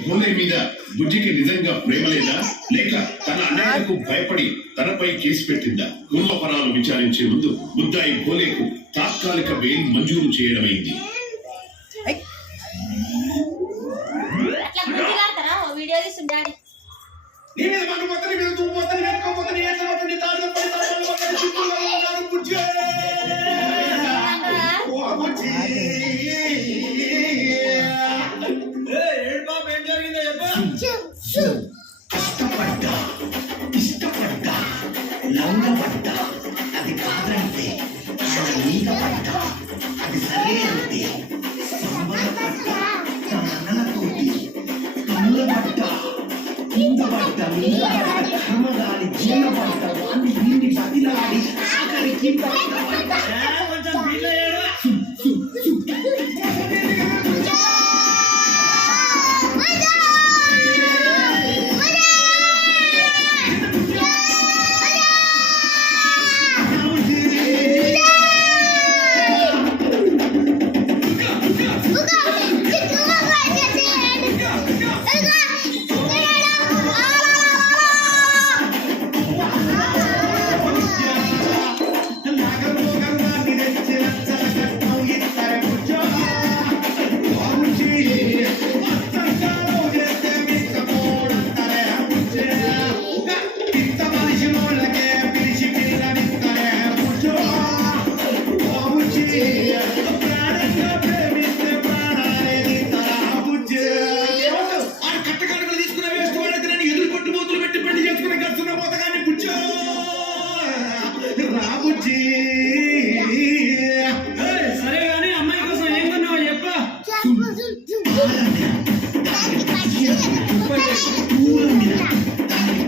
భోలే మీద బుజ్జికి నిజంగా ప్రేమ లేదా లేక తన అన్నయ్యకు భయపడి తనపై కేసు పెట్టిందా? పూర్వపరాలు విచారించే ముందు ముద్దాయి భోలేకు తాత్కాలిక బెయిల్ మంజూరు చేయడమైంది. ఇష్టపడ్డా లౌంగపడ్డా అది కాదంటే ఈగపడ్డా అది సరే అంటే సంబరపడ్డా తన అన్నలతోటి కళ్ళపడ్డా కిందపడ్డా కర్మగాలి జీవపడ్డా వాడిని వీడిని బతిలాడి ఆఖరికి సరే గానీ అమ్మాయి కోసం ఏం కొన్నావో చెప్పా. దాన్ని